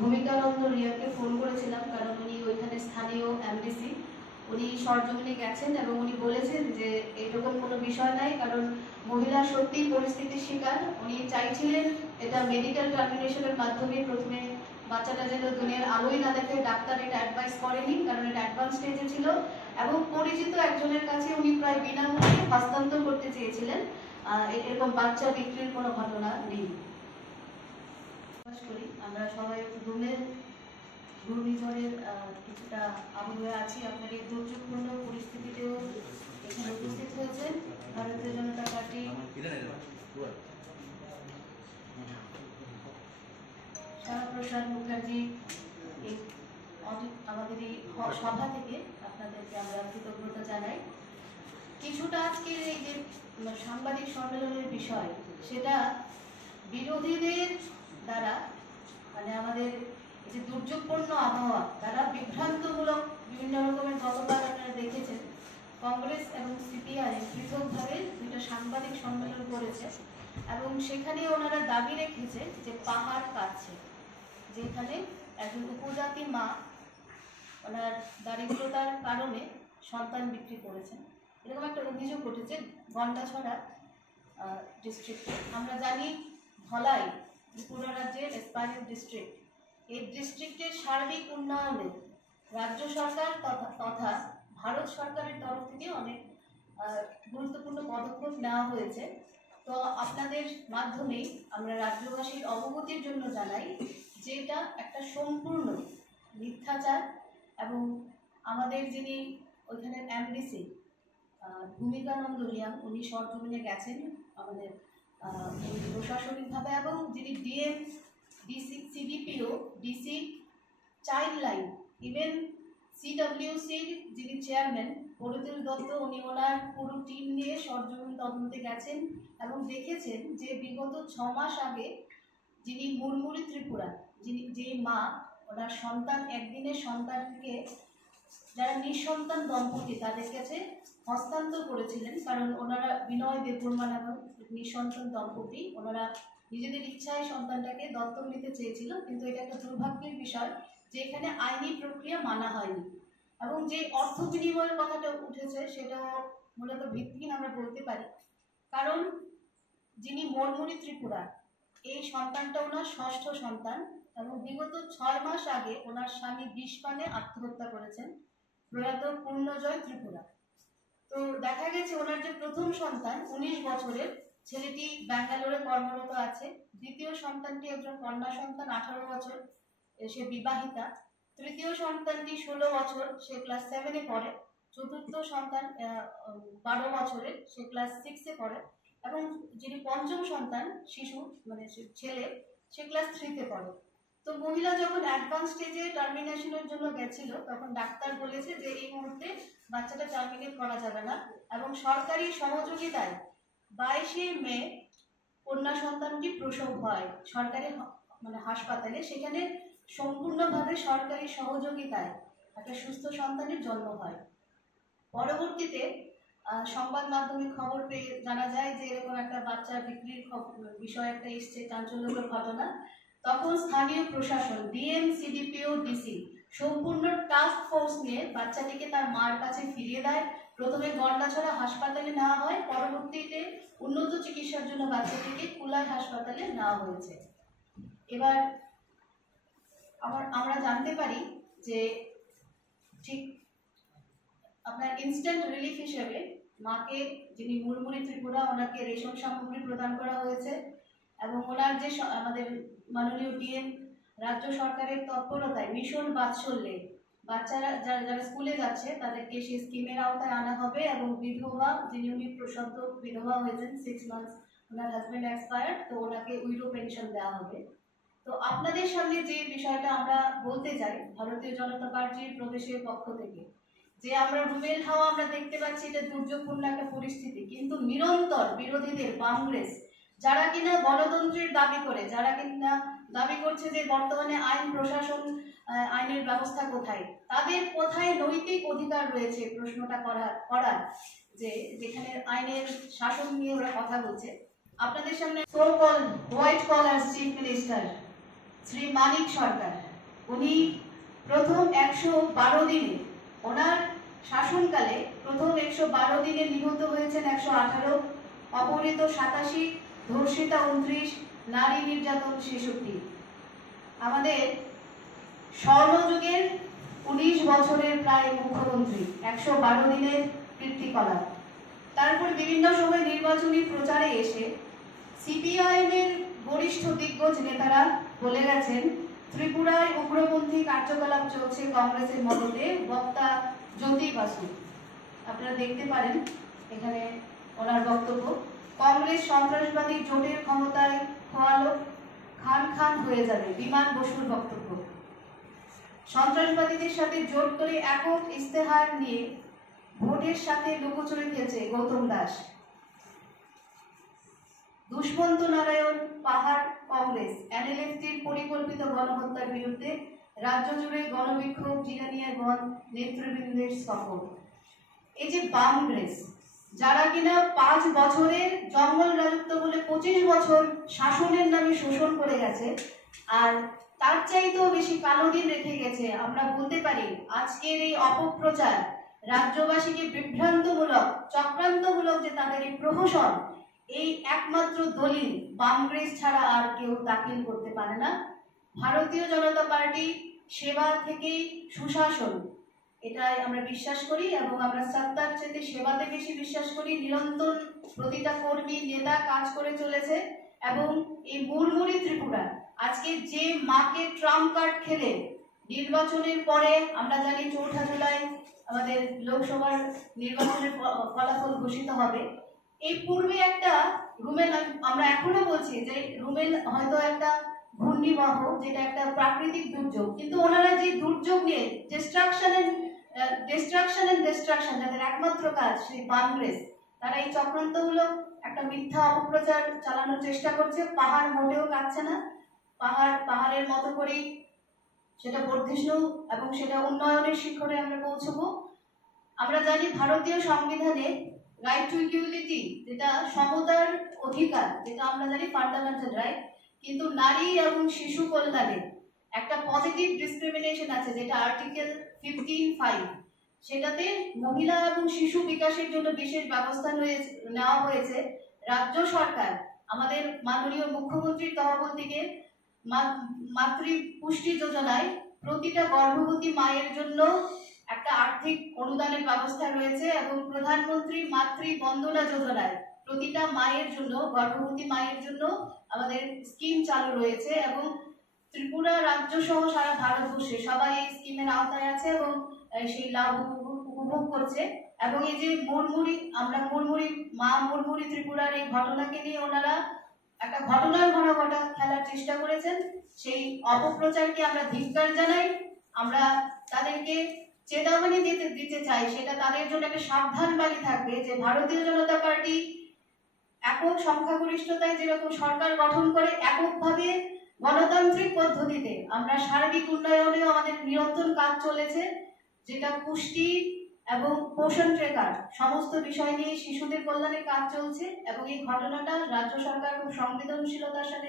ভূমিকানন্দ রিয়াকে ফোন করেছিলাম, কারণ উনি ওইখানে স্থানীয় এমডিসি, উনি সরজমিনে গেছেন এবং উনি বলেছেন যে এরকম কোনো বিষয় নাই, কারণ মহিলা সত্যি পরিস্থিতির শিকার। উনি চাইছিলেন এটা মেডিকেল টার্মিনেশনের মাধ্যমে প্রথমে বাচ্চাটা যেন দুনিয়ার আলোই না দেখে, ডাক্তার এটা অ্যাডভাইস করেনি কারণ এটা অ্যাডভান্স স্টেজে ছিল, এবং পরিচিত একজনের কাছে উনি প্রায় বিনামূল্যে হস্তান্তর করতে চেয়েছিলেন। এরকম বাচ্চা বিক্রির কোনো ঘটনা নেই। করি আমরা সবাই রুমের ঘূর্ণিঝড়ের কিছুটা আবহাওয়া আছি। আপনার এই দুর্যোগপূর্ণ পরিস্থিতিতেও এখানে উপস্থিত হয়েছেন ভারতীয় জনতা পার্টি শ্যামাপ্রসাদ মুখার্জি। আমাদের এই সভা থেকে আপনাদেরকে আমরা কৃতজ্ঞতা জানাই। কিছুটা আজকের এই যে সাংবাদিক সম্মেলনের বিষয়, সেটা বিরোধীদের দ্বারা, মানে আমাদের এই যে দুর্যোগপূর্ণ আবহাওয়া দ্বারা বিভ্রান্তমূলক বিভিন্ন রকমের, গতকাল আপনারা দেখেছেন কংগ্রেস এবং সিপিআইএম পৃথকভাবে দুইটা সাংবাদিক সম্মেলন করেছে এবং সেখানে ওনারা দাবি রেখেছে যে পাহাড় কাটছে, যেখানে একজন উপজাতি মা ওনার দারিদ্রতার কারণে সন্তান বিক্রি করেছেন, এরকম একটা অভিযোগ উঠেছে গন্ডাছড়া ডিস্ট্রিক্টে। আমরা জানি ধলাই ত্রিপুরা রাজ্যের এসপায়ার ডিস্ট্রিক্ট, এই ডিস্ট্রিক্টের সার্বিক উন্নয়নে রাজ্য সরকার তথা ভারত সরকারের তরফ থেকে অনেক গুরুত্বপূর্ণ পদক্ষেপ নেওয়া হয়েছে। তো আপনাদের মাধ্যমেই আমরা রাজ্যবাসীর অবগতির জন্য জানাই যে এটা একটা সম্পূর্ণ মিথ্যাচার, এবং আমাদের যিনি ওইখানের এমডিসি ভূমিকানন্দ রিয়াং, উনি সরজমিনে গেছেন আমাদের প্রশাসনিকভাবে, এবং যিনি DM, DC, CDPO, DC, child line, even সিডব্লিউসির যিনি চেয়ারম্যান পরিতোষ দত্ত, উনি ওনার পুরো টিম নিয়ে সরজমিন তদন্তে গেছেন এবং দেখেছেন যে বিগত 6 মাস আগে যিনি মুড়মুড়ি ত্রিপুরা, যে মা ওনার সন্তান, একদিনের সন্তানকে যারা নিঃসন্তান দম্পতি তাদের কাছে হস্তান্তর করেছিলেন, কারণ ওনারা বিনয় দেববর্মা নামক নিঃসন্তান দম্পতি, ওনারা নিজেদের ইচ্ছায় সন্তানটাকে দত্তক নিতে চেয়েছিল, কিন্তু এটা একটা দুর্ভাগ্যের বিষয় যে এখানে আইনি প্রক্রিয়া মানা হয়নি। এবং যে অর্থ বিনিময়ের কথাটা উঠেছে সেটা মূলত ভিত্তিহীন আমরা বলতে পারি, কারণ যিনি মুড়মুড়ি ত্রিপুরা, এই সন্তানটা ওনার ষষ্ঠ সন্তান এবং বিগত 6 মাস আগে ওনার স্বামী বিষপানে আত্মহত্যা করেছেন, প্রয়াত পূর্ণজয় ত্রিপুরা। তো দেখা গেছে ওনার যে প্রথম সন্তান 19 বছরের ছেলেটি ব্যাঙ্গালোরে কর্মরত আছে, দ্বিতীয় সন্তানটি একজন কন্যা সন্তান 18 বছর, সে বিবাহিতা, তৃতীয় সন্তানটি 16 বছর, সে ক্লাস 7-এ পড়ে, চতুর্থ সন্তান 12 বছরের, সে ক্লাস 6-এ পড়ে, এবং যিনি পঞ্চম সন্তান শিশু, মানে ছেলে, সে ক্লাস 3-তে পড়ে। তো মহিলা যখন অ্যাডভান্স স্টেজে টার্মিনেশনের জন্য গেছিল, তখন ডাক্তার বলেছে যে এই মুহূর্তে বাচ্চাটা টার্মিনেট করা যাবে না, এবং সরকারি সহযোগিতায় 22শে মে কন্যা সন্তানটি প্রসব হয় সরকারি মানে হাসপাতালে। সেখানে সম্পূর্ণভাবে সরকারি সহযোগিতায় একটা সুস্থ সন্তানের জন্ম হয়। পরবর্তীতে সংবাদ মাধ্যমে খবর পেয়ে জানা যায় যে এরকম একটা বাচ্চা বিক্রির বিষয় একটা এসছে, চাঞ্চল্যকর ঘটনা। তখন স্থানীয় প্রশাসন, ডিএম, সিডিপিও, ডিসি সম্পূর্ণ টাস্ক ফোর্স নিয়ে বাচ্চাটিকে তার মার কাছে ফিরিয়ে দেয়। প্রথমে গন্ডাছড়া হাসপাতালে নেওয়া হয়, পরবর্তীতে উন্নত চিকিৎসার জন্য বাচ্চাটিকে কুলাই হাসপাতালে নেওয়া হয়েছে। এবার আমরা জানতে পারি যে ঠিক আপনার ইনস্ট্যান্ট রিলিফ হিসেবে মাকে, যিনি মুড়মুড়ি ত্রিপুরা, ওনাকে রেশন সামগ্রী প্রদান করা হয়েছে, এবং ওনার যে আমাদের মাননীয় ডিএম রাজ্য সরকারের তৎপরতায় মিশন বাৎসল্যে বাচ্চারা যারা স্কুলে যাচ্ছে তাদেরকে সেই স্কিমের আওতায় আনা হবে, এবং বিধবা, যিনি উনি প্রসন্ত বিধবা হয়েছেন, 6 মান্থস ওনার হাজব্যান্ড এক্সপায়ার্ড, তো ওনাকে উইডো পেনশন দেওয়া হবে। তো আপনাদের সামনে যে বিষয়টা আমরা বলতে চাই ভারতীয় জনতা পার্টির প্রদেশের পক্ষ থেকে, যে আমরা রুবেল হাওয়া আমরা দেখতে পাচ্ছি, এটা দুর্যোগপূর্ণ একটা পরিস্থিতি, কিন্তু নিরন্তর বিরোধীদের কংগ্রেস, যারা কিনা গণতন্ত্রের দাবি করে, যারা কিনা দাবি করছে যে বর্তমানে আইন প্রশাসন, আইনের ব্যবস্থা কোথায়, তাদের কোথায় নৈতিক অধিকার রয়েছে প্রশ্নটা করার, যে যেখানে আইনের শাসন নিয়ে ওরা কথা বলছে। আপনাদের সামনে so called white collar chief minister Shri Manik Sarkar, উনি প্রথম 112 দিনে, ওনার শাসনকালে প্রথম 112 দিনে নিহত হয়েছেন 118, অপহৃত 87, ধর্ষিতা 29, নারী নির্যাতন 66। আমাদের স্বর্ণযুগের 19 বছরের প্রায় মুখ্যমন্ত্রী, 112 দিনের কীর্তিকলাপ। তারপর বিভিন্ন সময় নির্বাচনী প্রচারে এসে সিপিআইএম এর বরিষ্ঠ দিগ্গজ নেতারা বলে গেছেন ত্রিপুরায় উগ্রপন্থী কার্যকলাপ চলছে কংগ্রেসের মদতে। বক্তা জ্যোতি বাসু, আপনারা দেখতে পারেন এখানে ওনার বক্তব্য। কংগ্রেস সন্ত্রাসবাদী জোটের ক্ষমতায় খোয়ালো খান খান হয়ে যাবে, বিমান বসুর বক্তব্য। সন্ত্রাসবাদীদের সাথে জোট করে একক ইস্তেহার নিয়ে ভোটের সাথে লুকোচুরি খেলছে গৌতম দাস। দুষ্মন্ত নারায়ণ পাহাড় কংগ্রেস এনএলএফটির পরিকল্পিত গণহত্যার বিরুদ্ধে রাজ্য জুড়ে গণবিক্ষোভ, জিরানিয়া গণ নেতৃবৃন্দের সফর। এই যে বামগ্রেস, যারা কিনা 5 বছরের জঙ্গল রাজত্ব বলে 25 বছর শাসনের নামে শোষণ করে গেছে, আর তার চাইতেও বেশি কালো দিন রেখে গেছে, আমরা বলতে পারি আজকের এই অপপ্রচার, রাজ্যবাসীকে বিভ্রান্তমূলক, চক্রান্তমূলক যে তাদের এই প্রহসন, এই একমাত্র দলিল বামগ্রেস ছাড়া আর কেউ দাখিল করতে পারে না। ভারতীয় জনতা পার্টি সেবা থেকেই সুশাসন, এটাই আমরা বিশ্বাস করি এবং আমরা সত্তার চেয়ে সেবাতে বেশি বিশ্বাস করি। নিরন্তর প্রতিটা কর্মী নেতা কাজ করে চলেছে এবং এই মুড়মুড়ি ত্রিপুরা আজকে যে মাকে ট্রাম্প কার্ড খেলে নির্বাচনের পরে, আমরা জানি 4 জুলাই আমাদের লোকসভার নির্বাচনের ফলাফল ঘোষিত হবে। এই পূর্বে একটা রুমেল, আমরা এখনো বলছি যে রুমেল হয়তো একটা ঘূর্ণিবহ, যেটা একটা প্রাকৃতিক দুর্যোগ, কিন্তু ওনারা যে দুর্যোগ নিয়ে ডিস্ট্রাকশন এন্ড ডিস্ট্রাকশন যাদের একমাত্র কাজ, সেই বামগ্রেস, তারা এই চক্রান্তমূলক একটা মিথ্যা অপপ্রচার চালানোর চেষ্টা করছে। পাহাড় মোটেও কাটছে না, পাহাড়ের মতো করেই সেটা বর্ধিষ্ণু এবং সেটা উন্নয়নের শিখরে আমরা পৌঁছবো। আমরা জানি ভারতীয় সংবিধানে রাইট টু ইকুয়ালিটি, যেটা সমতার অধিকার, যেটা আমরা জানি ফান্ডামেন্টাল রাইট, কিন্তু নারী এবং শিশু কল্যাণে একটা পজিটিভ ডিসক্রিমিনেশন আছে, যেটা আর্টিকেল 15(5), সেটাতে মহিলা এবং শিশু বিকাশের জন্য বিশেষ ব্যবস্থা নেওয়া হয়েছে। রাজ্য সরকার আমাদের মাননীয় মুখ্যমন্ত্রীর তহবিল থেকে মাতৃ পুষ্টি যোজনায় প্রতিটা গর্ভবতী মায়ের জন্য একটা আর্থিক অনুদানের ব্যবস্থা রয়েছে এবং প্রধানমন্ত্রী মাতৃ বন্দনা যোজনায় প্রতিটা মায়ের জন্য, গর্ভবতী মায়ের জন্য আমাদের স্কিম চালু রয়েছে এবং ত্রিপুরা রাজ্য সহ সারা ভারতবর্ষে সবাই এই স্কিমের আওতায় আছে এবং সেই লাভ উপভোগ করছে। এবং এই যে আমরা মুড়মুড়ি ত্রিপুরার এই ঘটনাকে নিয়ে ওনারা একটা ঘটনার ঘটা খেলার চেষ্টা করেছেন। সেই অপপ্রচারকে আমরা ধিক্কার জানাই। আমরা তাদেরকে চেতাবনী দিতে চাই, সেটা তাদের জন্য একটা সাবধান বাণী থাকবে যে ভারতীয় জনতা পার্টি একক সংখ্যাগরিষ্ঠতায় যেরকম সরকার গঠন করে, এককভাবে গণতান্ত্রিক পদ্ধতিতে আমরা সার্বিক উন্নয়নেও আমাদের নিরন্তর কাজ চলেছে, যেটা পুষ্টি এবং পোষণ ট্রেকার সমস্ত বিষয় নিয়ে শিশুদের কল্যাণে কাজ চলছে। এবং এই ঘটনাটা রাজ্য সরকার খুব সংবেদনশীলতার সাথে